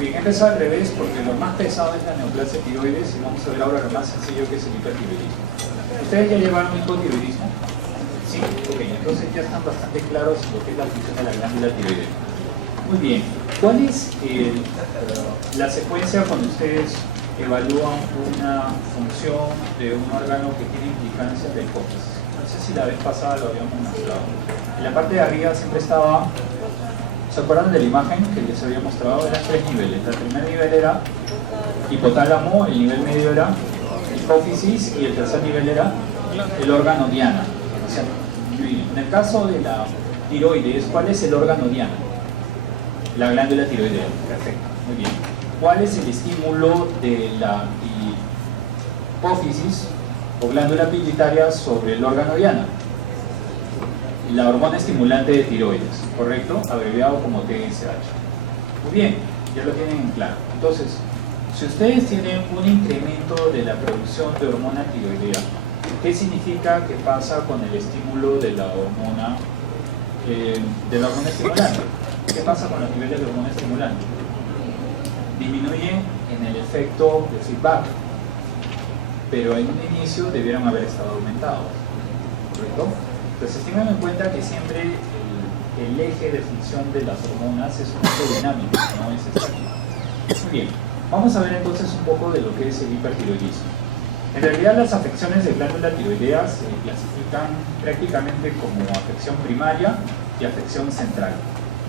bien, he empezado al revés porque lo más pesado es la neoplasia tiroides y vamos a ver ahora lo más sencillo que es el hipertiroidismo. ¿Ustedes ya llevaron hipotiroidismo? Sí, ok, entonces ya están bastante claros lo que es la función de la glándula tiroidea. Muy bien, ¿cuál es la secuencia cuando ustedes evalúan una función de un órgano que tiene implicancia de hipófisis? No sé si la vez pasada lo habíamos mostrado. En la parte de arriba siempre estaba, ¿se acuerdan de la imagen que les había mostrado? Eran 3 niveles. El primer nivel era hipotálamo, el nivel medio era hipófisis y el tercer nivel era el órgano diana. O sea, en el caso de la tiroides, ¿cuál es el órgano diana? La glándula tiroidea. Perfecto, muy bien. ¿Cuál es el estímulo de la hipófisis o glándula pituitaria sobre el órgano diana? La hormona estimulante de tiroides, ¿correcto? Abreviado como TSH. Muy bien, ya lo tienen en claro. Entonces, si ustedes tienen un incremento de la producción de hormona tiroidea, ¿qué significa que pasa con el estímulo de la hormona estimulante? ¿Qué pasa con los niveles de hormona estimulante? Disminuyen en el efecto de feedback, pero en un inicio debieron haber estado aumentados, ¿correcto? Entonces tengan en cuenta que siempre el eje de función de las hormonas es un eje dinámico, no es estático. Muy bien, vamos a ver entonces un poco de lo que es el hipertiroidismo. En realidad las afecciones de glándula tiroidea se clasifican prácticamente como afección primaria y afección central,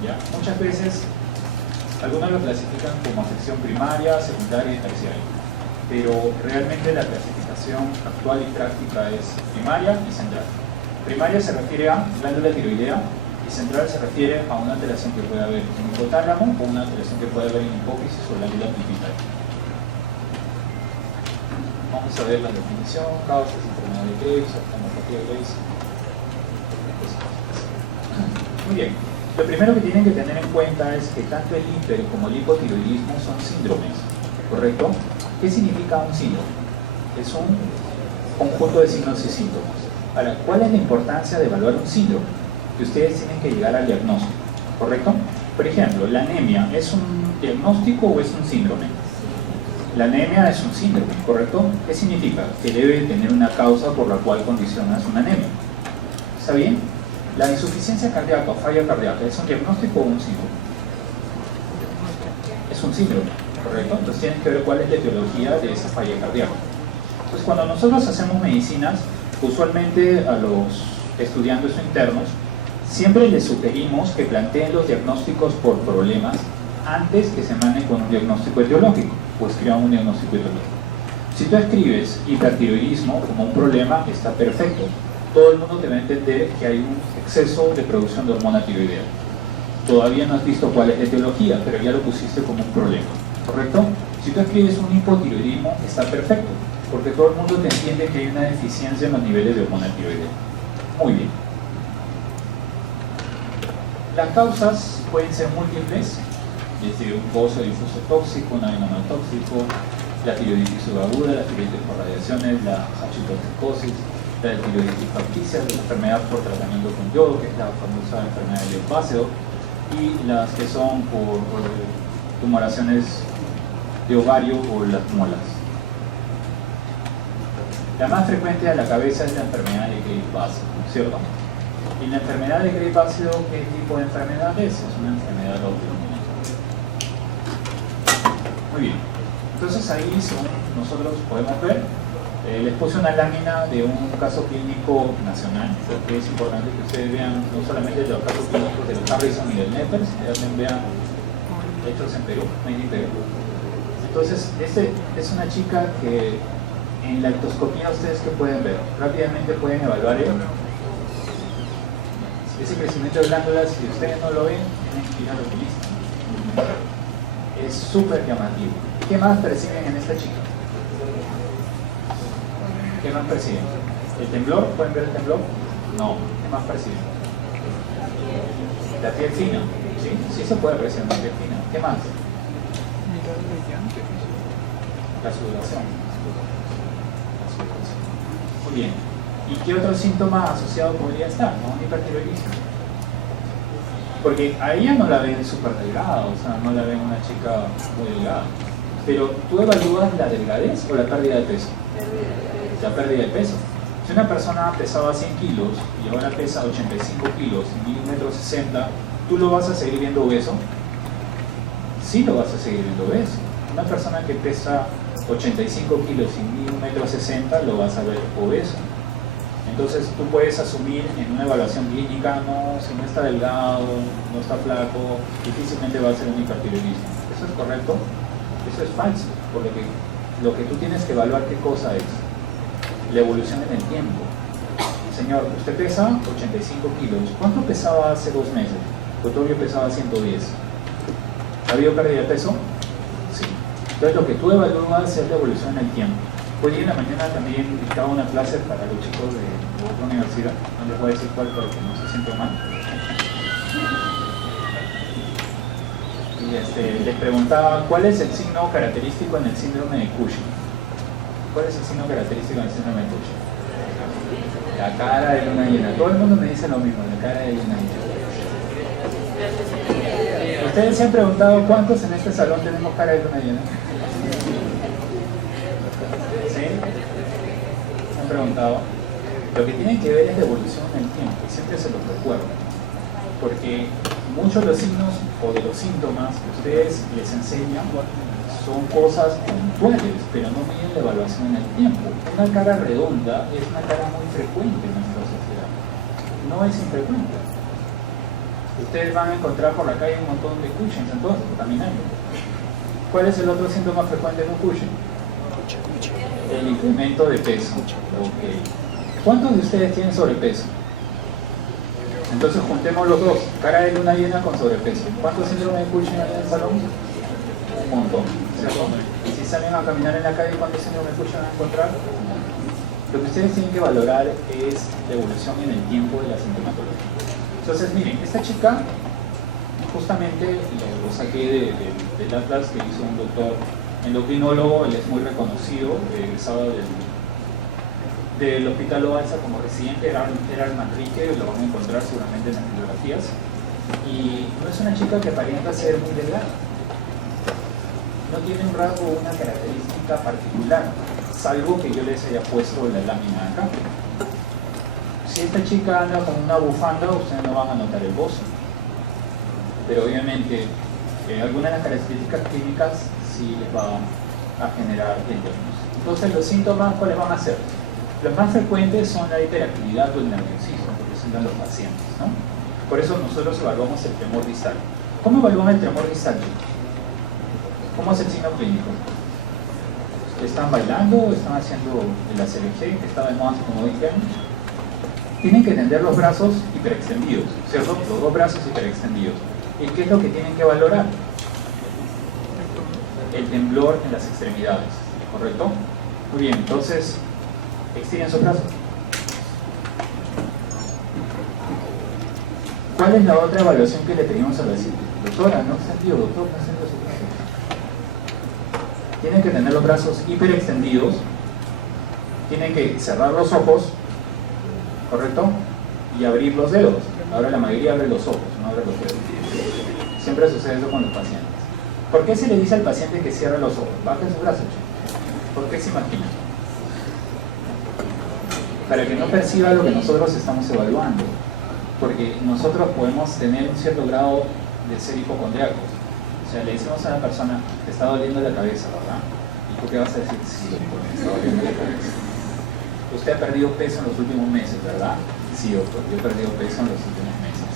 ¿ya? Muchas veces algunos lo clasifican como afección primaria, secundaria y terciaria, pero realmente la clasificación actual y práctica es primaria y central. Primaria se refiere a glándula tiroidea y central se refiere a una alteración que puede haber en hipotálamo o una alteración que puede haber en hipófisis o glándula pituitaria. Vamos a ver la definición, causas, enfermedad de Graves, oftalmopatía de Graves. Muy bien. Lo primero que tienen que tener en cuenta es que tanto el hiper como el hipotiroidismo son síndromes, ¿correcto? ¿Qué significa un síndrome? Es un conjunto de signos y síntomas. Ahora, ¿cuál es la importancia de evaluar un síndrome? Que ustedes tienen que llegar al diagnóstico, ¿correcto? Por ejemplo, ¿la anemia es un diagnóstico o es un síndrome? La anemia es un síndrome, ¿correcto? ¿Qué significa? Que debe tener una causa por la cual condicionas una anemia. ¿Está bien? ¿La insuficiencia cardíaca o falla cardíaca es un diagnóstico o un síndrome? Es un síndrome, ¿correcto? Entonces tienes que ver cuál es la etiología de esa falla cardíaca. Entonces cuando nosotros hacemos medicinas, usualmente a los estudiantes o internos, siempre les sugerimos que planteen los diagnósticos por problemas antes que se manden con un diagnóstico etiológico, o escriban un diagnóstico etiológico. Si tú escribes hipertiroidismo como un problema, está perfecto. Todo el mundo debe entender que hay un exceso de producción de hormona tiroidea. Todavía no has visto cuál es la etiología, pero ya lo pusiste como un problema, ¿correcto? Si tú escribes un hipotiroidismo, está perfecto, porque todo el mundo te entiende que hay una deficiencia en los niveles de hormona tiroidea. Muy bien. Las causas pueden ser múltiples, desde un gozo difuso tóxico, un adenomal tóxico, la tiroiditis subaguda, la tiroiditis por radiaciones, la hachitoxicosis, la tiroiditis facticia, la enfermedad por tratamiento con yodo, que es la famosa enfermedad de Leopácedo, y las que son por tumoraciones de ovario o las molas. La más frecuente a la cabeza es la enfermedad de Graves-Base, ¿cierto? Y la enfermedad de Graves-Base, ¿qué tipo de enfermedad es? Es una enfermedad autoinmune. Muy bien. Entonces ahí, según nosotros podemos ver, les puse una lámina de un caso clínico nacional, porque es importante que ustedes vean no solamente los casos clínicos del Harrison y del Neppers, sino también vean hechos en Perú, made in Perú. Entonces, es una chica que en la ectoscopía ustedes que pueden ver, rápidamente pueden evaluar ese crecimiento de glándulas. Si ustedes no lo ven, tienen que ir al oculista. Es súper llamativo. ¿Qué más perciben en esta chica? ¿Qué más perciben? ¿El temblor? ¿Pueden ver el temblor? No. ¿Qué más perciben? La piel fina. ¿Sí? Sí se puede apreciar la piel fina. ¿Qué más? La sudoración. Muy bien. ¿Y qué otro síntoma asociado podría estar? ¿No? Un hipertiroidismo. Porque a ella no la ven súper delgada, o sea, no la ven una chica muy delgada. Pero tú evalúas la delgadez o la pérdida de peso. La pérdida de peso. Si una persona pesaba 100 kilos y ahora pesa 85 kilos y mide 1,60 m, ¿tú lo vas a seguir viendo obeso? Sí lo vas a seguir viendo obeso. Una persona que pesa 85 kilos y mide 1,60 m lo vas a ver obeso. Entonces tú puedes asumir en una evaluación clínica, no, si no está delgado, no está flaco, difícilmente va a ser un hipertiroidismo. ¿Eso es correcto? Eso es falso, por lo que tú tienes que evaluar qué cosa es. La evolución en el tiempo. Señor, usted pesa 85 kilos. ¿Cuánto pesaba hace 2 meses? Pues todavía pesaba 110. ¿Ha habido pérdida de peso? Sí. Entonces lo que tú evalúas es la evolución en el tiempo. Hoy en la mañana también dictaba una clase para los chicos de otra universidad, no les voy a decir cuál para que no se sientan mal. Y les preguntaba cuál es el signo característico en el síndrome de Cushing. ¿Cuál es el signo característico en el síndrome de Cushing? La cara de luna llena. Todo el mundo me dice lo mismo, la cara de luna llena. ¿Ustedes se han preguntado cuántos en este salón tenemos cara de luna llena? ¿Sí? ¿Se han preguntado? Lo que tienen que ver es la evolución en el tiempo, y siempre se los recuerdo. Porque muchos de los signos o de los síntomas que ustedes les enseñan son cosas puntuales, pero no miden la evaluación en el tiempo. Una cara redonda es una cara muy frecuente en nuestra sociedad. No es infrecuente. Ustedes van a encontrar por la calle un montón de Cushing, entonces, caminando. ¿Cuál es el otro síntoma frecuente de un Cushing? El incremento de peso. Okay. ¿Cuántos de ustedes tienen sobrepeso? Entonces juntemos los dos, cara de luna llena con sobrepeso. ¿Cuántos síndromes de Cushing hay en el salón? Un montón, ¿cierto? Y si salen a caminar en la calle, ¿cuántos síndromes de Cushing van a encontrar? Lo que ustedes tienen que valorar es la evolución en el tiempo de la sintomatología. Entonces, miren, esta chica, justamente lo saqué del atlas que hizo un doctor endocrinólogo, él es muy reconocido, egresado del Hospital Loaiza como residente, era Manrique, lo van a encontrar seguramente en las bibliografías. Y no es una chica que aparenta ser muy delgada. No tiene un rasgo o una característica particular, salvo que yo les haya puesto la lámina acá. Si esta chica anda con una bufanda, ustedes no van a notar el bozo. Pero obviamente, algunas de las características clínicas sí les va a generar el diagnóstico. Entonces, los síntomas, ¿cuáles van a ser? Los más frecuentes son la hiperactividad o el nerviosismo que presentan los pacientes, ¿no? Por eso nosotros evaluamos el tremor distal. ¿Cómo evaluamos el tremor distal? ¿Cómo es el signo clínico? ¿Están bailando? ¿Están haciendo el ACLG que está de moda hace como 20 años? Tienen que tender los brazos hiperextendidos, ¿cierto? Los dos brazos hiperextendidos. ¿Y qué es lo que tienen que valorar? El temblor en las extremidades, ¿correcto? Muy bien, entonces extienden sus brazos. ¿Cuál es la otra evaluación que le pedimos a la paciente? Doctora, no extendido, doctor, no extendido sus brazos. Tienen que tener los brazos hiperextendidos, tienen que cerrar los ojos, ¿correcto? Y abrir los dedos. Ahora la mayoría abre los ojos, no abre los dedos. Siempre sucede eso con los pacientes. ¿Por qué se le dice al paciente que cierre los ojos? Baje sus brazos. ¿Por qué se imagina? Para que no perciba lo que nosotros estamos evaluando. Porque nosotros podemos tener un cierto grado de ser hipocondriacos. O sea, le decimos a una persona, te está doliendo la cabeza, ¿verdad? ¿Y tú qué vas a decir? Sí, doctor, me está doliendo la cabeza. Usted ha perdido peso en los últimos meses, ¿verdad? Sí, doctor, yo he perdido peso en los últimos meses.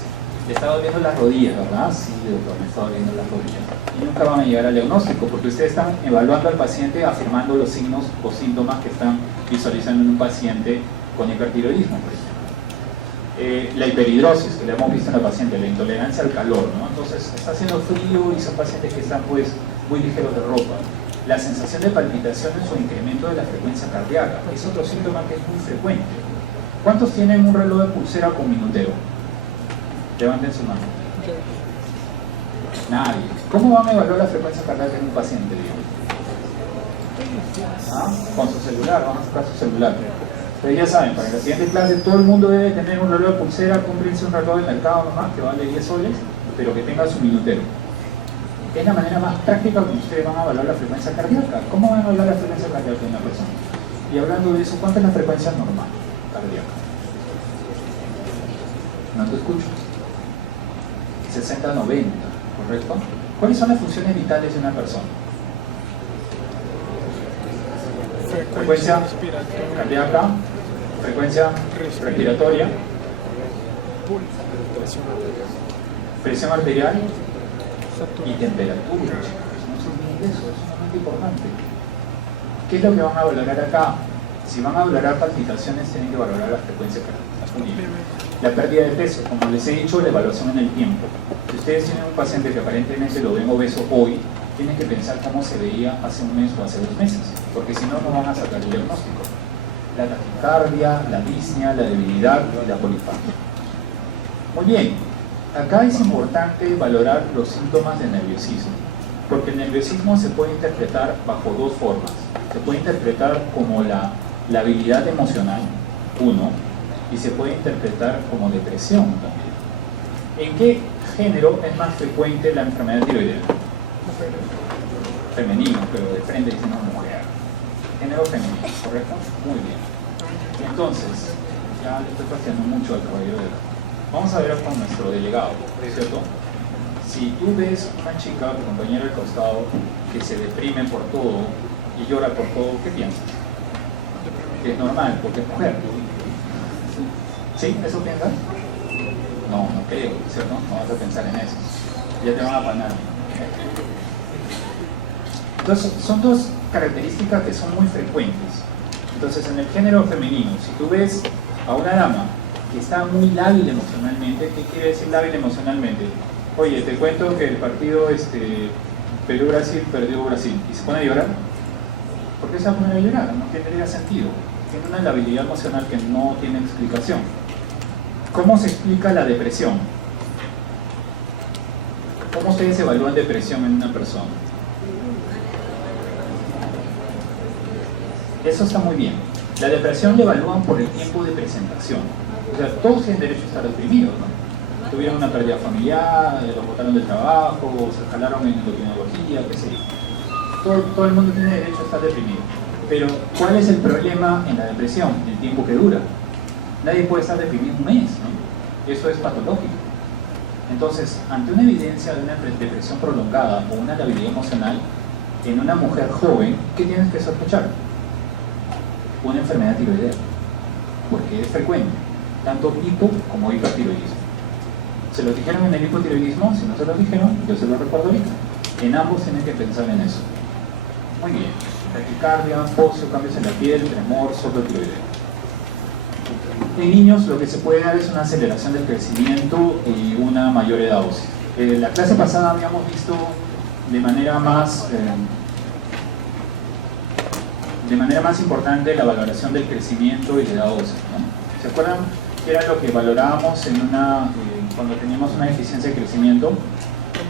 Le está doliendo las rodillas, ¿verdad? Sí, doctor, me está doliendo las rodillas. Y nunca van a llegar al diagnóstico, porque ustedes están evaluando al paciente afirmando los signos o síntomas que están visualizando en un paciente con hipertiroidismo, por ejemplo. La hiperhidrosis, que le hemos visto en la paciente, la intolerancia al calor, ¿no? Entonces, está haciendo frío y son pacientes que están, pues, muy ligeros de ropa. La sensación de palpitaciones o incremento de la frecuencia cardíaca es otro síntoma que es muy frecuente. ¿Cuántos tienen un reloj de pulsera con minuteo? Levanten su mano. Nadie. ¿Cómo van a evaluar la frecuencia cardíaca en un paciente, digamos? ¿Ah? Con su celular, van a sacar su celular. Entonces ya saben, para la siguiente clase todo el mundo debe tener un reloj de pulsera, cómprense un reloj de mercado nomás que vale 10 soles, pero que tenga su minutero. Es la manera más práctica como ustedes van a evaluar la frecuencia cardíaca. ¿Cómo van a evaluar la frecuencia cardíaca de una persona? Y hablando de eso, ¿cuánta es la frecuencia normal cardíaca? No te escucho. 60-90, ¿correcto? ¿Cuáles son las funciones vitales de una persona? Frecuencia cardíaca, frecuencia respiratoria, presión arterial y temperatura. No se olviden de eso, es sumamente importante. ¿Qué es lo que van a valorar acá? Si van a valorar palpitaciones, tienen que valorar la frecuencia cardíaca. La pérdida de peso, como les he dicho, la evaluación en el tiempo. Si ustedes tienen un paciente que aparentemente lo ven obeso hoy, tienen que pensar cómo se veía hace un mes o hace 2 meses, porque si no, no van a sacar el diagnóstico. La taquicardia, la disnea, la debilidad y la polifagia. Muy bien, acá es importante valorar los síntomas de nerviosismo, porque el nerviosismo se puede interpretar bajo 2 formas. Se puede interpretar como la habilidad emocional, 1, y se puede interpretar como depresión también. ¿En qué género es más frecuente la enfermedad tiroidea? Femenino, pero de frente dice no mujer. Género femenino, ¿correcto? Muy bien. Entonces, ya le estoy paseando mucho al caballero de edad. Vamos a ver con nuestro delegado, ¿cierto? Si tú ves una chica, tu compañera al costado, que se deprime por todo y llora por todo, ¿qué piensas? Que es normal, porque es mujer. ¿Sí? ¿Eso piensas? No, no creo, ¿cierto? No vas a pensar en eso. Ya te van a apanar. Entonces, son 2 características que son muy frecuentes. Entonces, en el género femenino, si tú ves a una dama que está muy lábil emocionalmente, ¿qué quiere decir lábil emocionalmente? Oye, te cuento que el partido Perú-Brasil perdió Brasil. ¿Y se pone a llorar? ¿Por qué se va a poner a llorar? No tendría sentido. Tiene una labilidad emocional que no tiene explicación. ¿Cómo se explica la depresión? ¿Cómo ustedes evalúan depresión en una persona? Eso está muy bien. La depresión la evalúan por el tiempo de presentación. O sea, todos tienen derecho a estar deprimidos, ¿no? Tuvieron una pérdida familiar, los botaron del trabajo, se jalaron en endocrinología, qué sé yo. Todo el mundo tiene derecho a estar deprimido. Pero, ¿cuál es el problema en la depresión? El tiempo que dura. Nadie puede estar deprimido un mes, ¿no? Eso es patológico. Entonces, ante una evidencia de una depresión prolongada o una labilidad emocional en una mujer joven, ¿qué tienes que sospechar? Una enfermedad tiroidea, porque es frecuente, tanto hipo como hipertiroidismo. ¿Se lo dijeron en el hipotiroidismo? Si no se lo dijeron, yo se lo recuerdo ahorita. En ambos tienen que pensar en eso. Muy bien. Taquicardia, pocio, cambios en la piel, tremor, soplo tiroideo. En niños lo que se puede dar es una aceleración del crecimiento y una mayor edad ósea. La clase pasada habíamos visto de manera más importante la valoración del crecimiento y la edad ósea, ¿no? ¿Se acuerdan que era lo que valorábamos cuando teníamos una deficiencia de crecimiento?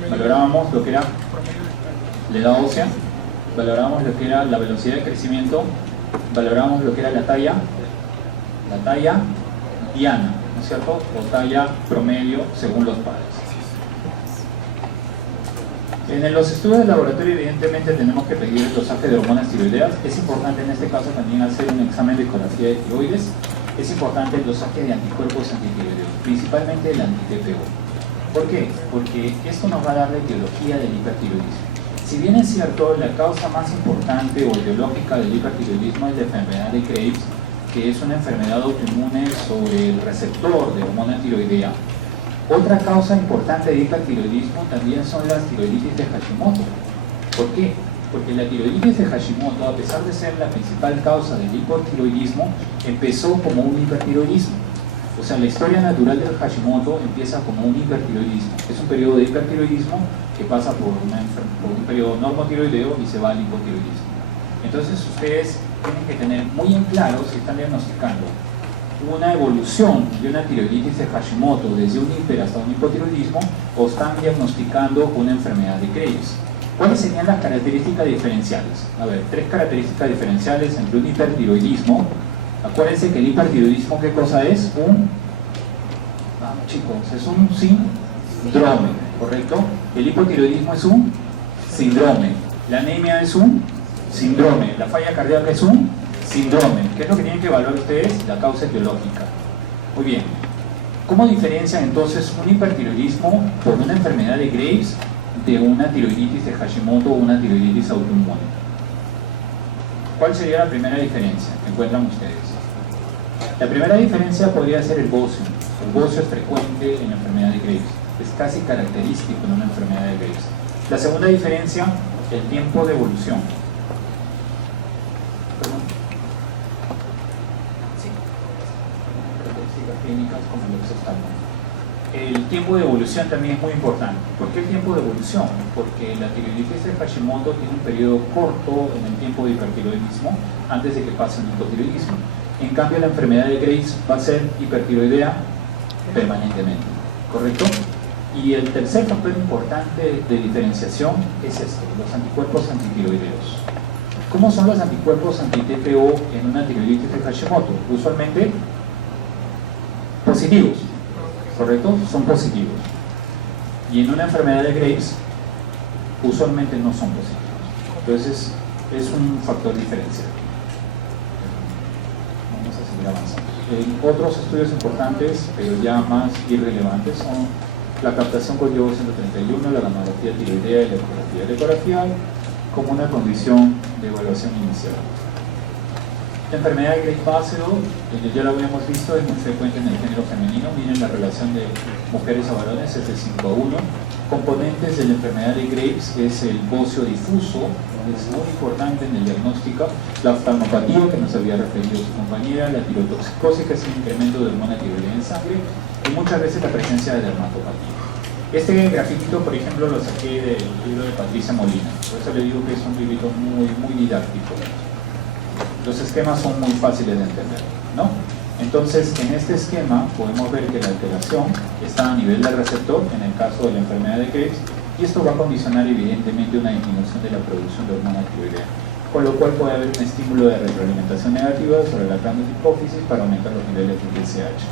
Valorábamos lo que era la edad ósea, valorábamos lo que era la velocidad de crecimiento, valorábamos lo que era la talla diana, ¿no es cierto? O talla promedio según los padres. En los estudios de laboratorio evidentemente tenemos que pedir el dosaje de hormonas tiroideas. Es importante en este caso también hacer un examen de ecografía de tiroides. Es importante el dosaje de anticuerpos antitiroideos, principalmente el anti-TPO. ¿Por qué? Porque esto nos va a dar la etiología del hipertiroidismo. Si bien es cierto, la causa más importante o etiológica del hipertiroidismo es la enfermedad de Graves, que es una enfermedad autoinmune sobre el receptor de hormona tiroidea. Otra causa importante de hipertiroidismo también son las tiroiditis de Hashimoto. ¿Por qué? Porque la tiroiditis de Hashimoto, a pesar de ser la principal causa del hipotiroidismo, empezó como un hipertiroidismo. O sea, la historia natural del Hashimoto empieza como un hipertiroidismo. Es un periodo de hipertiroidismo que pasa por un periodo normotiroideo y se va al hipotiroidismo. Entonces ustedes tienen que tener muy en claro si están diagnosticando una evolución de una tiroiditis de Hashimoto desde un hiper hasta un hipotiroidismo o están diagnosticando una enfermedad de Graves. ¿Cuáles serían las características diferenciales? A ver, 3 características diferenciales entre un hipertiroidismo, Acuérdense que el hipertiroidismo, ¿qué cosa es? Vamos chicos, es un síndrome, ¿correcto? El hipotiroidismo es un síndrome. La anemia es un síndrome. La falla cardíaca es un síndrome. ¿Qué es lo que tienen que evaluar ustedes? La causa etiológica. Muy bien. ¿Cómo diferencian entonces un hipertiroidismo por una enfermedad de Graves de una tiroiditis de Hashimoto o una tiroiditis autoinmune? ¿Cuál sería la primera diferencia que encuentran ustedes? La primera diferencia podría ser el bocio. El bocio es frecuente en la enfermedad de Graves. Es casi característico en una enfermedad de Graves. La segunda diferencia, el tiempo de evolución. Clínicas como el exoestalmo. El tiempo de evolución también es muy importante. ¿Por qué el tiempo de evolución? Porque la tiroiditis de Hashimoto tiene un periodo corto en el tiempo de hipertiroidismo antes de que pase un hipotiroidismo. En cambio, la enfermedad de Graves va a ser hipertiroidea permanentemente, ¿correcto? Y el tercer factor importante de diferenciación es los anticuerpos antitiroideos. ¿Cómo son los anticuerpos anti-TPO en una tiroiditis de Hashimoto? Usualmente positivos, ¿correcto? Son positivos. Y en una enfermedad de Graves, usualmente no son positivos. Entonces, es un factor diferencial. Vamos a seguir avanzando. Otros estudios importantes, pero ya más irrelevantes, son la captación con yodo 131, la gamografía tiroidea y la ecografía como una condición de evaluación inicial. La enfermedad de Graves ácido, ya lo habíamos visto, es muy frecuente en el género femenino. Miren la relación de mujeres a varones, es de 5:1. Componentes de la enfermedad de Graves es el bocio difuso, es muy importante en el diagnóstico, la oftalmopatía, que nos había referido su compañera, la tirotoxicosis, que es un incremento de hormona tiroidea en sangre, y muchas veces la presencia de dermatopatía. Este grafiquito, por ejemplo, lo saqué del libro de Patricia Molina, por eso le digo que es un librito muy didáctico. Los esquemas son muy fáciles de entender, ¿no? Entonces, en este esquema podemos ver que la alteración está a nivel del receptor, en el caso de la enfermedad de Graves, y esto va a condicionar evidentemente una disminución de la producción de hormona tiroidea, con lo cual puede haber un estímulo de retroalimentación negativa sobre la grandes hipófisis para aumentar los niveles de TSH.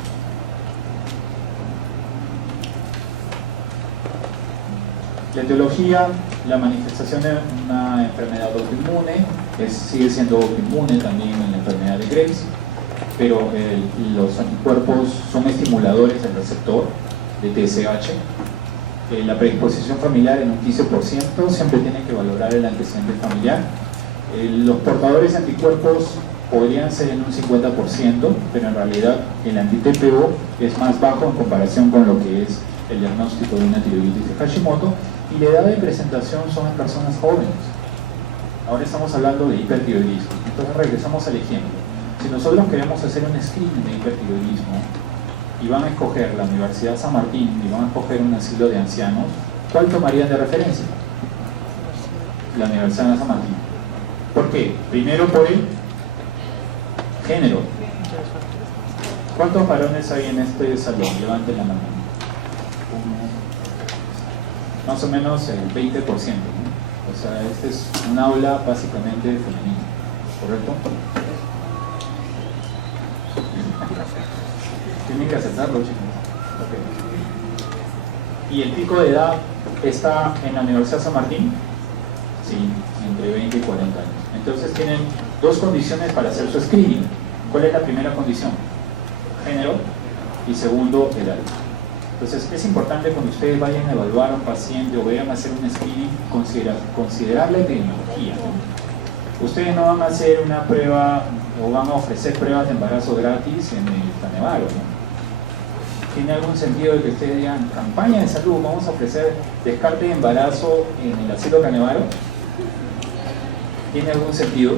La etiología, la manifestación de una enfermedad autoinmune, sigue siendo autoinmune también en la enfermedad de Graves, pero los anticuerpos son estimuladores del receptor de TSH. La predisposición familiar en un 15%, siempre tienen que valorar el antecedente familiar. Los portadores de anticuerpos podrían ser en un 50%, pero en realidad el anti-TPO es más bajo en comparación con lo que es el diagnóstico de una tiroiditis de Hashimoto, y la edad de presentación son en personas jóvenes. Ahora estamos hablando de hipertiroidismo. Entonces regresamos al ejemplo. Si nosotros queremos hacer un screening de hipertiroidismo y van a escoger la Universidad San Martín y van a escoger un asilo de ancianos, ¿cuál tomarían de referencia? La Universidad de San Martín. ¿Por qué? Primero por el género. ¿Cuántos varones hay en este salón? Levanten la mano. Más o menos el 20%, ¿no? O sea, este es un aula básicamente femenina, ¿correcto? Tienen que aceptarlo, chicos. Okay. ¿Y el pico de edad está en la Universidad San Martín? Sí, entre 20 y 40 años. Entonces tienen dos condiciones para hacer su screening. ¿Cuál es la primera condición? Género, y segundo, edad. Entonces es importante cuando ustedes vayan a evaluar a un paciente o vayan a hacer un screening, considerar la epidemiología. Ustedes no van a hacer una prueba o van a ofrecer pruebas de embarazo gratis en el Canevaro, ¿no? ¿Tiene algún sentido de que ustedes digan campaña de salud, vamos a ofrecer descarte de embarazo en el asilo Canevaro? ¿Tiene algún sentido?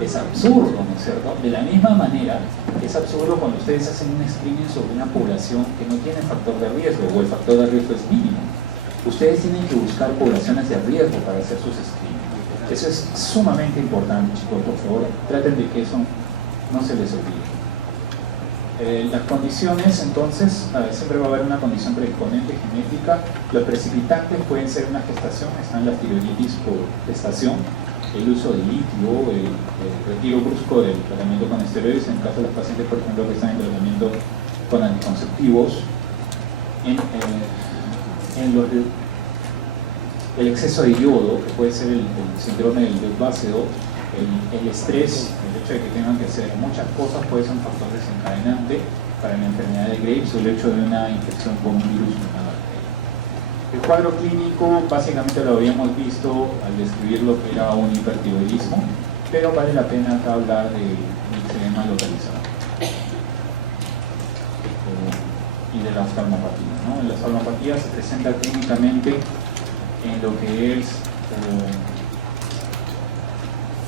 Es absurdo, ¿no es cierto? De la misma manera, es absurdo cuando ustedes hacen un screening sobre una población que no tiene factor de riesgo o el factor de riesgo es mínimo. Ustedes tienen que buscar poblaciones de riesgo para hacer sus screenings. Eso es sumamente importante, chicos, por favor, traten de que eso no se les olvide. Las condiciones, entonces, siempre va a haber una condición predisponente genética. Los precipitantes pueden ser una gestación, están las tiroiditis por gestación, el uso de litio, el retiro brusco del tratamiento con esteroides en el caso de los pacientes, por ejemplo, que están en tratamiento con anticonceptivos, el exceso de yodo, que puede ser el síndrome del desbácedo, el estrés, el hecho de que tengan que hacer muchas cosas puede ser un factor desencadenante para la enfermedad de Graves o el hecho de una infección con un virus. El cuadro clínico básicamente lo habíamos visto al describir lo que era un hipertiroidismo, pero vale la pena acá hablar de eczema localizado y de la oftalmopatía, ¿no? La oftalmopatía se presenta clínicamente en lo que es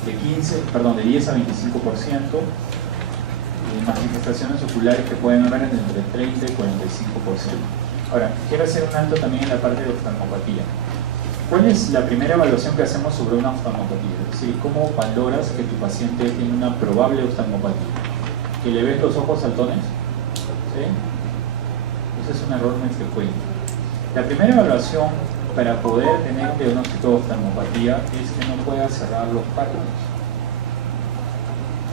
de 10 a 25%, manifestaciones oculares que pueden haber entre 30 y 45%. Ahora, quiero hacer un alto también en la parte de oftalmopatía. ¿Cuál es la primera evaluación que hacemos sobre una oftalmopatía? Es decir, ¿cómo valoras que tu paciente tiene una probable oftalmopatía? ¿Que le ves los ojos saltones? ¿Sí? Ese es un error muy frecuente. La primera evaluación para poder tener un diagnóstico de oftalmopatía es que no pueda cerrar los párpados.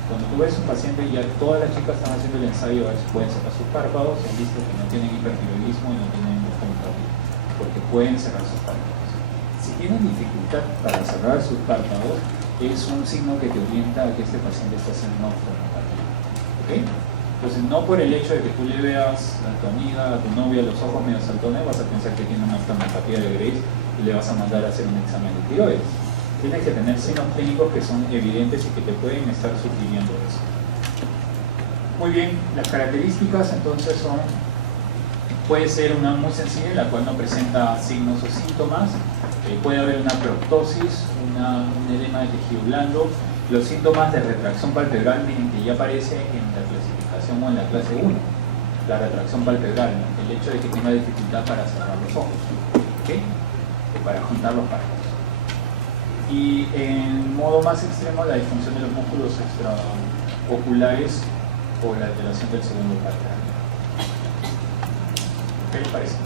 Cuando tú ves un paciente, ya todas las chicas están haciendo el ensayo a ver si pueden cerrar sus párpados, y han visto que no tienen hipertiroidismo y no tienen oftalmopatía, porque pueden cerrar sus párpados. Si tienen dificultad para cerrar sus párpados, es un signo que te orienta a que este paciente está haciendo una oftalmopatía. ¿Ok? Entonces, no por el hecho de que tú le veas a tu amiga, a tu novia, los ojos medio saltones, vas a pensar que tiene una oftalmopatía de Graves y le vas a mandar a hacer un examen de tiroides. Tienes que tener signos clínicos que son evidentes y que te pueden estar sugiriendo eso. Muy bien, las características entonces son, puede ser una muy sencilla, la cual no presenta signos o síntomas, puede haber una proptosis, un edema de tejido blando, los síntomas de retracción palpebral, miren que ya aparece en la clasificación o en la clase 1, la retracción palpebral, ¿no? El hecho de que tenga dificultad para cerrar los ojos, ¿okay? Para juntar los párpados. Y en modo más extremo, la disfunción de los músculos extraoculares o la alteración del segundo párpado. ¿Qué les parece?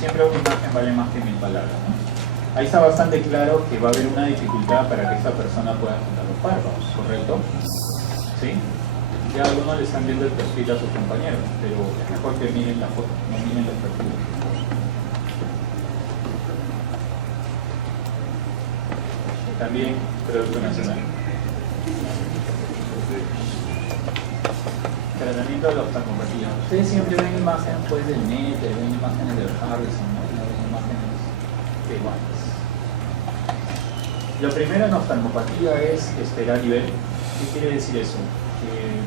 Siempre una imagen vale más que 1000 palabras, ¿no? Ahí está bastante claro que va a haber una dificultad para que esta persona pueda juntar los párpados, ¿correcto? ¿Sí? Ya algunos le están viendo el perfil a sus compañeros, pero es mejor que miren la foto, no miren los perfiles. También Producto Nacional. Tratamiento de la oftalmopatía. Ustedes siempre ven imágenes pues, del NET, ven imágenes del Harrison, ¿no? Ven imágenes iguales. Lo primero en oftalmopatía es esperar y ver. ¿Qué quiere decir eso? Que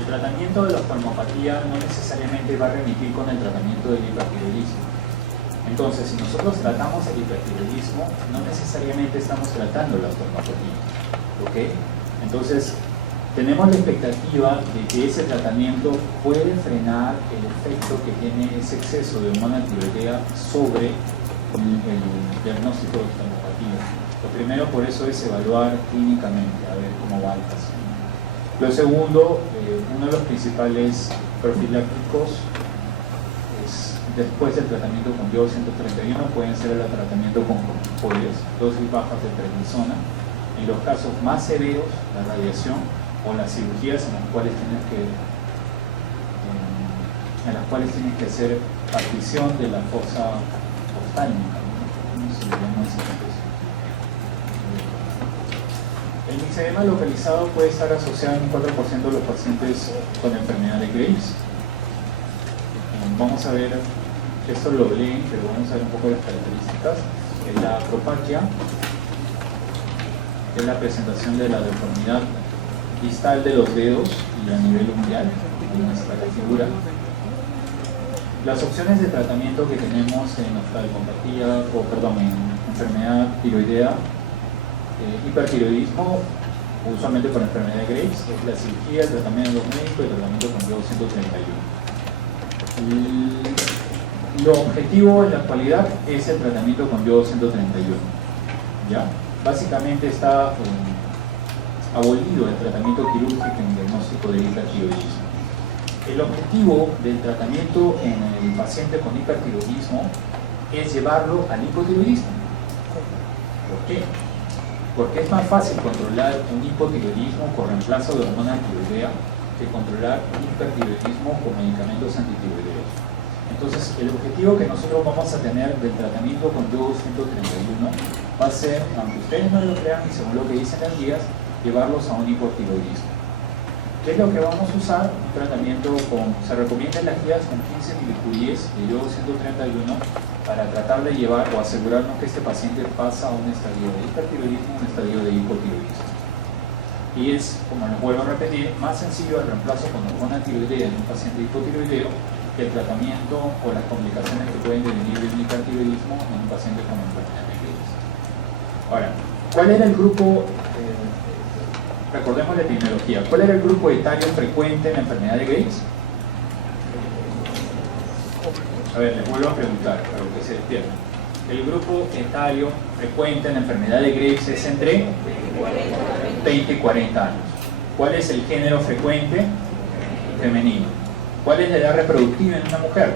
el tratamiento de la oftalmopatía no necesariamente va a remitir con el tratamiento del hipertiroidismo. Entonces, si nosotros tratamos el hipertiroidismo, no necesariamente estamos tratando la oftalmopatía. ¿Ok? Entonces, tenemos la expectativa de que ese tratamiento puede frenar el efecto que tiene ese exceso de hormona tiroidea sobre el diagnóstico de oftalmopatía. Lo primero por eso es evaluar clínicamente, a ver cómo va el paciente. Lo segundo, uno de los principales profilácticos es después del tratamiento con yodo 131, pueden ser el tratamiento con corticoides, dosis bajas de prednisona. En los casos más severos, la radiación o las cirugías en las cuales tienes que hacer partición de la fosa oftálmica. ¿Cómo se llama ese proceso? El mixedema localizado puede estar asociado en un 4% de los pacientes con enfermedad de Graves. Vamos a ver, esto lo leen, pero vamos a ver un poco las características. La acropaquia es la presentación de la deformidad distal de los dedos y a nivel unguial, en nuestra figura. Las opciones de tratamiento que tenemos en oftalmopatía, en enfermedad tiroidea, hipertiroidismo, usualmente por enfermedad de Graves, es la cirugía, el tratamiento médico y el tratamiento con yodo 131. Lo objetivo en la actualidad es el tratamiento con yodo 131. ¿Ya? Básicamente está abolido el tratamiento quirúrgico en diagnóstico de hipertiroidismo. El objetivo del tratamiento en el paciente con hipertiroidismo es llevarlo al hipotiroidismo. ¿Por qué? Porque es más fácil controlar un hipotiroidismo con reemplazo de hormona tiroidea que controlar un hipertiroidismo con medicamentos antitiroideos. Entonces, el objetivo que nosotros vamos a tener del tratamiento con yodo 131 va a ser, aunque ustedes no lo crean, y según lo que dicen las guías, llevarlos a un hipotiroidismo. ¿Qué es lo que vamos a usar? Un tratamiento se recomienda en las guías con 15 milicuries de yodo 131 para tratar de llevar o asegurarnos que este paciente pasa a un estadio de hipertiroidismo, un estadio de hipotiroidismo. Y es, como les vuelvo a repetir, más sencillo el reemplazo con hormona tiroidea en un paciente hipotiroideo que el tratamiento o las complicaciones que pueden devenir de un hipertiroidismo en un paciente con enfermedad de Graves. Ahora, ¿cuál era el grupo? Recordemos la epidemiología. ¿Cuál era el grupo etario frecuente en la enfermedad de Graves? A ver, les vuelvo a preguntar para que se despierten. El grupo etario frecuente en la enfermedad de Graves es entre 20 y 40 años. ¿Cuál es el género frecuente? Femenino. ¿Cuál es la edad reproductiva en una mujer?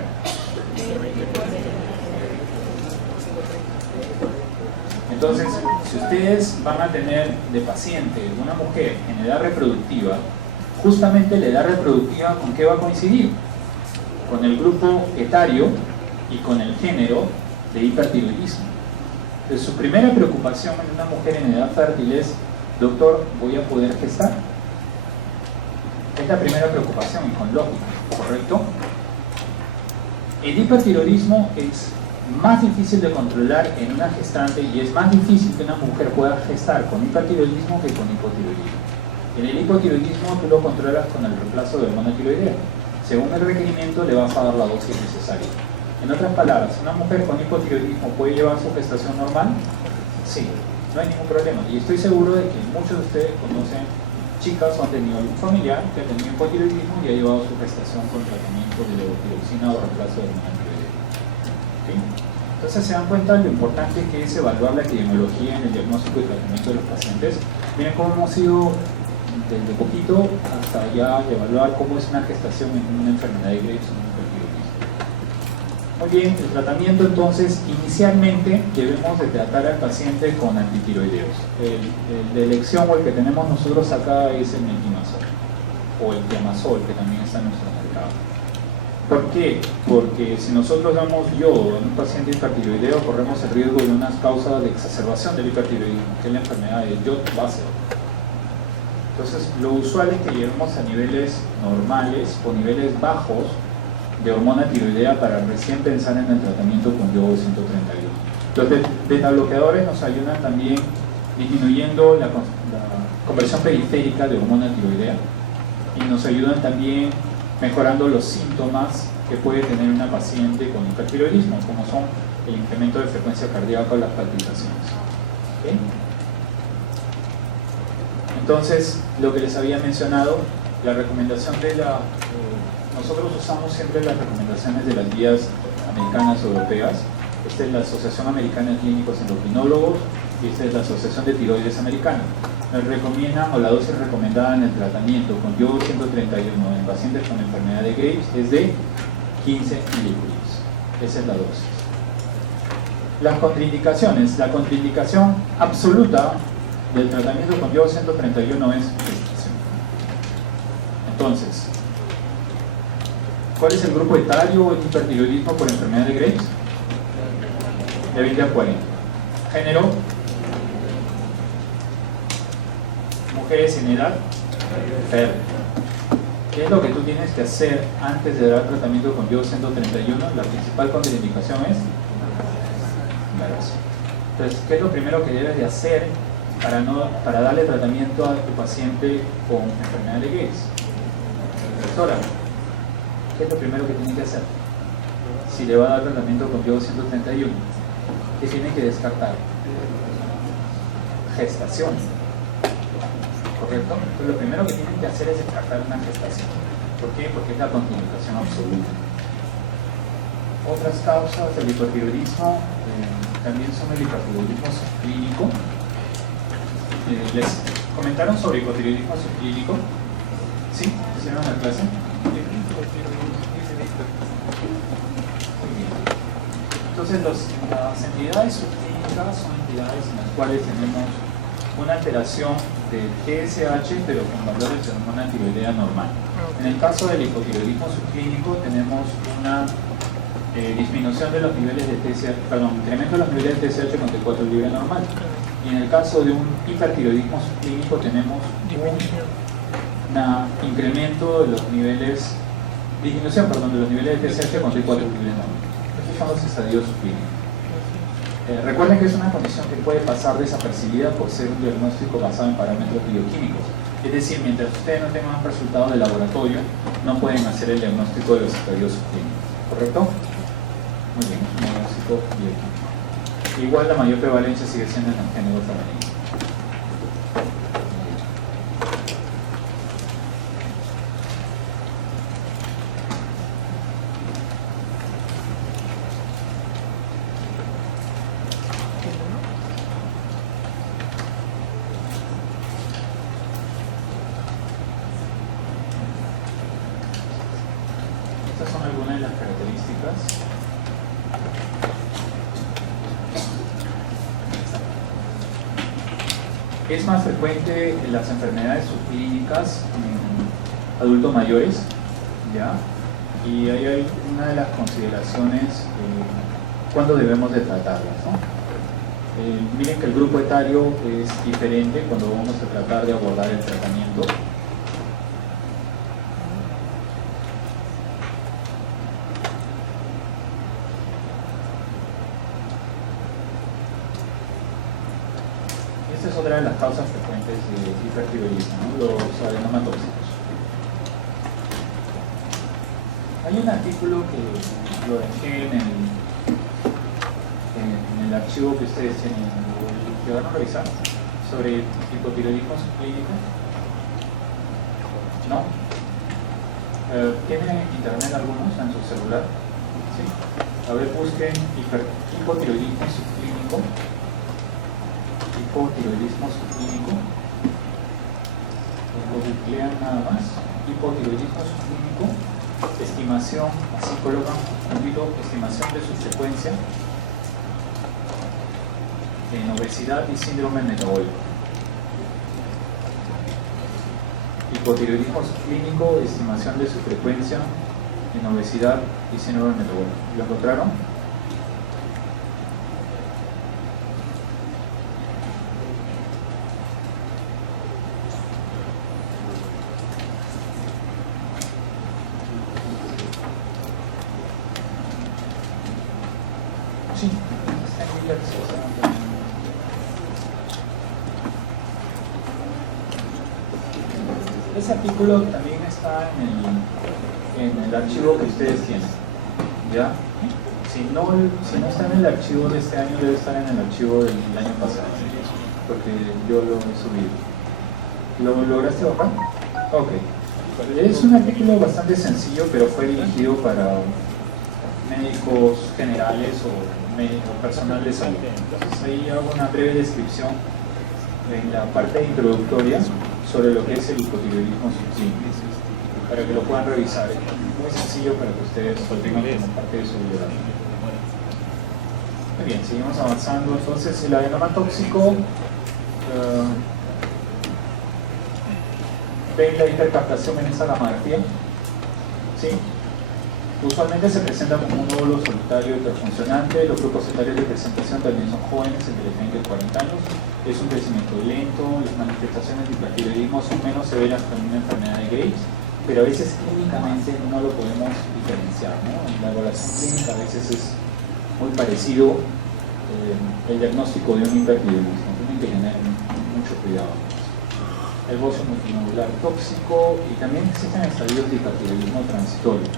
Entonces, si ustedes van a tener de paciente una mujer en edad reproductiva, justamente la edad reproductiva, ¿con qué va a coincidir? Con el grupo etario y con el género de hipertiroidismo. Entonces, su primera preocupación en una mujer en edad fértil es: doctor, ¿voy a poder gestar? Es la primera preocupación y con lógica, ¿correcto? El hipertiroidismo es más difícil de controlar en una gestante y es más difícil que una mujer pueda gestar con hipertiroidismo que con hipotiroidismo. En el hipotiroidismo tú lo controlas con el reemplazo de hormona tiroidea. Según el requerimiento le vas a dar la dosis necesaria. En otras palabras, ¿una mujer con hipotiroidismo puede llevar su gestación normal? Sí, no hay ningún problema. Y estoy seguro de que muchos de ustedes conocen chicas o han tenido algún familiar que ha tenido hipotiroidismo y ha llevado su gestación con tratamiento de levotiroxina o reemplazo de hormona tiroidea. ¿Sí? Entonces se dan cuenta de lo importante que es evaluar la epidemiología en el diagnóstico y tratamiento de los pacientes. Miren cómo hemos ido desde poquito hasta ya evaluar cómo es una gestación en una enfermedad de Graves o un hipertiroidismo. Muy bien, el tratamiento entonces, inicialmente debemos de tratar al paciente con antitiroideos. El de elección o el que tenemos nosotros acá es el metimazol o el tiamazol, que también está en nuestro mercado. ¿Por qué? Porque si nosotros damos yodo en un paciente hipertiroideo, corremos el riesgo de unas causas de exacerbación del hipertiroidismo, que es la enfermedad de Jod Bassett. Entonces, lo usual es que llevemos a niveles normales o niveles bajos de hormona tiroidea para recién pensar en el tratamiento con yodo 131. Los beta-bloqueadores nos ayudan también disminuyendo la conversión periférica de hormona tiroidea y nos ayudan también mejorando los síntomas que puede tener una paciente con hipertiroidismo, como son el incremento de frecuencia cardíaca o las palpitaciones. ¿Okay? Entonces, lo que les había mencionado, la recomendación de nosotros usamos siempre las recomendaciones de las guías americanas o europeas. Esta es la Asociación Americana de Clínicos Endocrinólogos y esta es la Asociación de Tiroides Americana. Nos recomiendan, o la dosis recomendada en el tratamiento con yodo 131 en pacientes con enfermedad de Graves es de 15 milicuries. Esa es la dosis. Las contraindicaciones. La contraindicación absoluta del tratamiento con yodo 131 es gestación. Entonces, ¿cuál es el grupo etario en hipertiroidismo por enfermedad de Graves? De 20 a 40. Género: mujeres en edad fértil. ¿Qué es lo que tú tienes que hacer antes de dar tratamiento con yodo 131? La principal contraindicación es embarazo. Entonces, ¿qué es lo primero que debes de hacer para darle tratamiento a tu paciente con enfermedad de Graves? Doctora, ¿qué es lo primero que tiene que hacer? Si le va a dar tratamiento con yodo 131, ¿qué tiene que descartar? Gestación. ¿Correcto? Entonces, lo primero que tienen que hacer es descartar una gestación. ¿Por qué? Porque es la contraindicación absoluta. Otras causas del hipotiroidismo también son el hipotiroidismo subclínico. ¿Les comentaron sobre hipotiroidismo subclínico? ¿Sí? ¿Hicieron la clase? Entonces, las entidades subclínicas clínicas son entidades en las cuales tenemos una alteración del TSH, pero con valores de hormona tiroidea normal. En el caso del hipotiroidismo subclínico tenemos una disminución de los niveles de TSH, perdón, incremento de los niveles de TSH con T4 libre normal. Y en el caso de un hipertiroidismo subclínico tenemos un incremento de los niveles, disminución, perdón, de los niveles de TSH con T4 libre normal. Estos son los estadios subclínicos. Recuerden que es una condición que puede pasar desapercibida por ser un diagnóstico basado en parámetros bioquímicos. Es decir, mientras ustedes no tengan un resultado de laboratorio, no pueden hacer el diagnóstico de los estadios subclínicos. ¿Correcto? Muy bien, es un diagnóstico bioquímico. Igual la mayor prevalencia sigue siendo en el género femenino. Estas son algunas de las características. Es más frecuente en las enfermedades subclínicas en adultos mayores, ¿ya? Y ahí hay una de las consideraciones cuando debemos de tratarlas, ¿no? Miren que el grupo etario es diferente cuando vamos a tratar de abordar el tratamiento. Esta es otra de las causas frecuentes de hipertiroidismo, ¿no? Los adenomas tóxicos. Hay un artículo que lo dejé en el archivo que ustedes tienen, que van a revisar, sobre hipotiroidismo subclínico. ¿No? ¿Tienen internet algunos en su celular? ¿Sí? A ver, busquen hipotiroidismo subclínico. Hipotiroidismo subclínico, lo googlean nada más. Hipotiroidismo subclínico, estimación, así colocan un poquito, estimación de su frecuencia en obesidad y síndrome metabólico. Hipotiroidismo subclínico, estimación de su frecuencia en obesidad y síndrome metabólico. ¿Lo encontraron? Sí, está en mi acceso. Ese artículo también está en el archivo que ustedes tienen, ¿ya? Si no está en el archivo de este año, debe estar en el archivo del año pasado, porque yo lo he subido. ¿Lo lograste bajar? Ok. Es un artículo bastante sencillo, pero fue dirigido para médicos generales o personal de salud. Entonces ahí hago una breve descripción en la parte introductoria sobre lo que es el hipotiroidismo subclínico, para que lo puedan revisar. Es muy sencillo para que ustedes lo tengan como parte de su biografía. Muy bien, seguimos avanzando. Entonces, el adenoma tóxico, ven la hipercaptación en esta gamografía, ¿sí? Usualmente se presenta como un nódulo solitario hiperfuncionante. Los grupos etarios de presentación también son jóvenes, entre 20 y 40 años. Es un crecimiento lento. Las manifestaciones de hipertiroidismo son menos severas que una enfermedad de Graves, pero a veces clínicamente no lo podemos diferenciar, ¿no? En la evaluación clínica a veces es muy parecido el diagnóstico de un hipertiroidismo. Tienen que tener mucho cuidado. El bocio multinodular tóxico, y también existen estadios de hipertiroidismo transitorio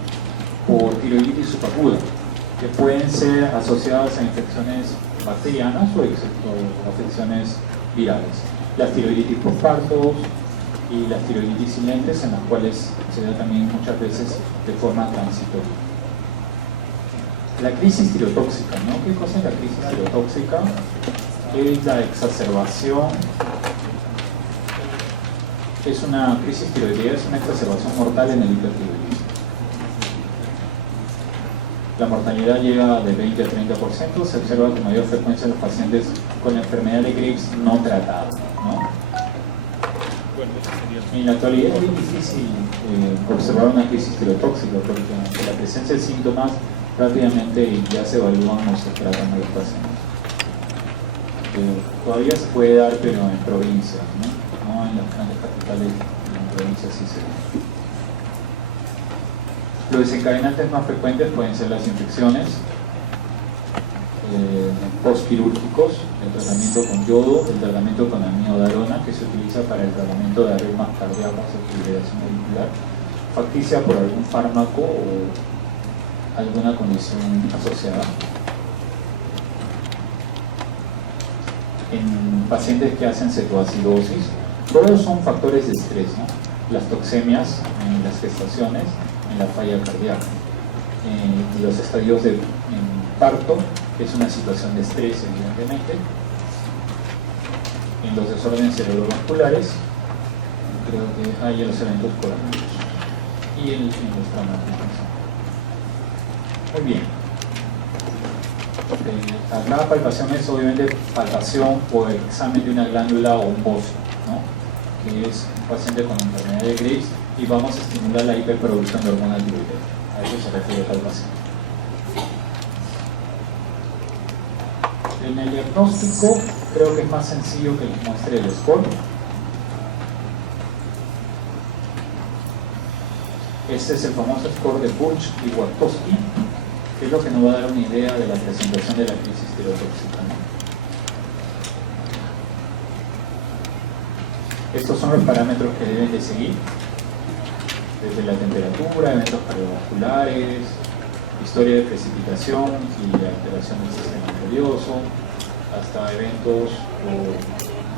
por tiroiditis subaguda, que pueden ser asociadas a infecciones bacterianas o afecciones virales. Las tiroiditis postpartos y las tiroiditis silentes, en las cuales se da también muchas veces de forma transitoria. La crisis tirotóxica, ¿no? ¿Qué cosa es la crisis tirotóxica? Es la exacerbación, es una crisis tiroidea, es una exacerbación mortal en el hipertiroidismo. La mortalidad llega de 20 a 30%, se observa con mayor frecuencia en los pacientes con la enfermedad de Graves no tratada, ¿no? En la actualidad es muy difícil observar una crisis tirotóxica porque ante la presencia de síntomas rápidamente ya se evalúan o se tratan a los pacientes. Todavía se puede dar, pero en provincias, no en las grandes capitales, en provincias sí se da. Los desencadenantes más frecuentes pueden ser las infecciones postquirúrgicos, el tratamiento con yodo, el tratamiento con amiodarona, que se utiliza para el tratamiento de arritmias cardíacas o fibrilación auricular, facticia por algún fármaco o alguna condición asociada. En pacientes que hacen cetoacidosis, todos son factores de estrés, ¿no? Las toxemias en las gestaciones, en la falla cardíaca, los estadios de parto, que es una situación de estrés evidentemente, en los desórdenes cerebrovasculares, creo que hay en los eventos coronarios y en los traumatismos. Muy bien. La palpación es obviamente palpación o examen de una glándula o un bozo, ¿no? Que es un paciente con enfermedad de Graves y vamos a estimular la hiperproducción de hormona tiroidea. A eso se refiere palpación. En el diagnóstico creo que es más sencillo que les muestre el score. Este es el famoso score de Burch y Wartowski, que es lo que nos va a dar una idea de la presentación de la crisis tirotóxica, ¿no? Estos son los parámetros que deben de seguir, desde la temperatura, eventos cardiovasculares, historia de precipitación y alteración del sistema nervioso, hasta eventos o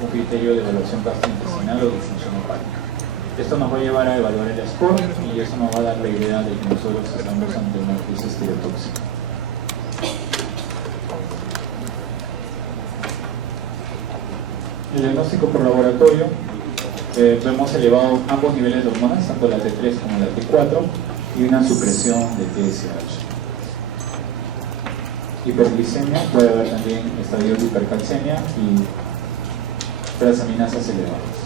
un criterio de evaluación gastrointestinal o disfunción hepática. Esto nos va a llevar a evaluar el score y eso nos va a dar la idea de que nosotros estamos ante una crisis tirotóxica. El diagnóstico por laboratorio, vemos elevados ambos niveles de hormonas, tanto la T3 como la T4, y una supresión de TSH. Hiperglicemia, puede haber también estadios de hipercalcemia y transaminasas elevadas.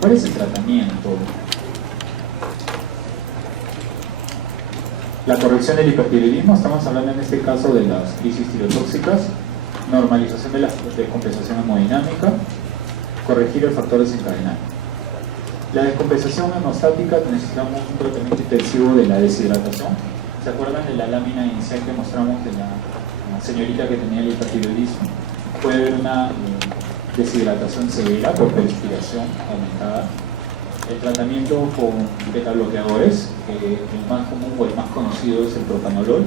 ¿Cuál es el tratamiento? La corrección del hipertiroidismo, estamos hablando en este caso de las crisis tirotóxicas, normalización de la descompensación hemodinámica, corregir el factor desencadenante. La descompensación hemostática, necesitamos un tratamiento intensivo de la deshidratación. ¿Se acuerdan de la lámina inicial que mostramos de la señorita que tenía el hipertiroidismo? Puede haber una deshidratación severa por perspiración aumentada. El tratamiento con beta bloqueadores, el más común o el más conocido es el propanolol.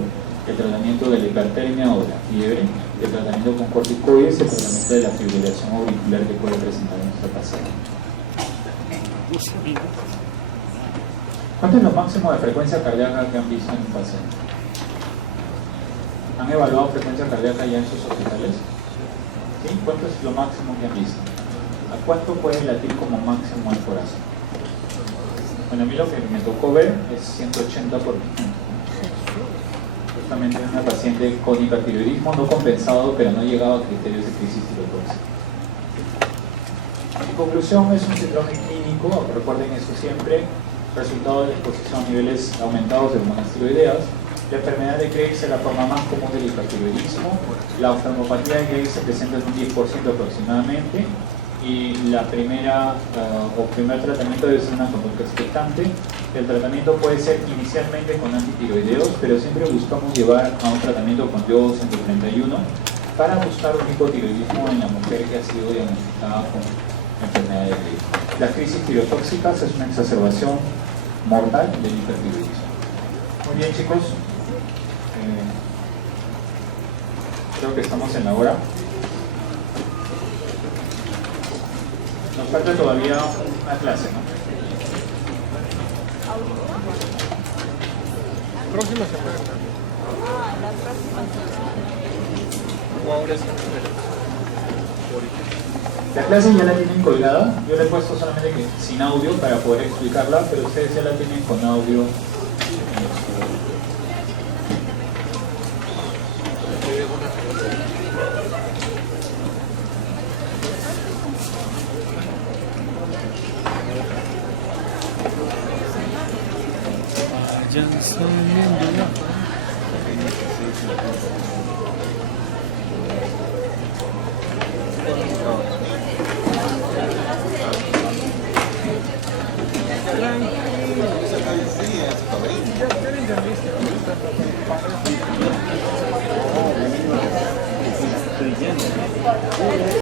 El tratamiento de la hipertermia o de la fiebre. El tratamiento con corticoides, el tratamiento de la fibrilación auricular que puede presentar nuestra paciente. ¿Cuánto es lo máximo de frecuencia cardíaca que han visto en un paciente? ¿Han evaluado frecuencia cardíaca ya en sus hospitales? ¿Sí? ¿Cuánto es lo máximo que han visto? ¿A cuánto puede latir como máximo el corazón? Bueno, a mí lo que me tocó ver es 180 por minuto. Justamente en una paciente con hipertiroidismo no compensado, pero no llegado a criterios de crisis tirotóxica. En conclusión, es un síndrome clínico, recuerden eso siempre, resultado de exposición a niveles aumentados de hormonas tiroideas. La enfermedad de Graves es la forma más común del hipertiroidismo. La oftalmopatía de Graves se presenta en un 10% aproximadamente y la primer tratamiento debe ser una conducta expectante. El tratamiento puede ser inicialmente con antitiroideos, pero siempre buscamos llevar a un tratamiento con yodo 131 para buscar un hipotiroidismo en la mujer que ha sido diagnosticada con enfermedad de Graves. Las crisis tirotóxicas es una exacerbación mortal del hipertiroidismo. Muy bien, chicos. Creo que estamos en la hora. Nos falta todavía una clase, ¿no? Próxima semana. La próxima semana. O ahora es La clase ya la tienen colgada. Yo le he puesto solamente que sin audio para poder explicarla, pero ustedes ya la tienen con audio. viviendo ya. Tranquilo. Ya te entendiste.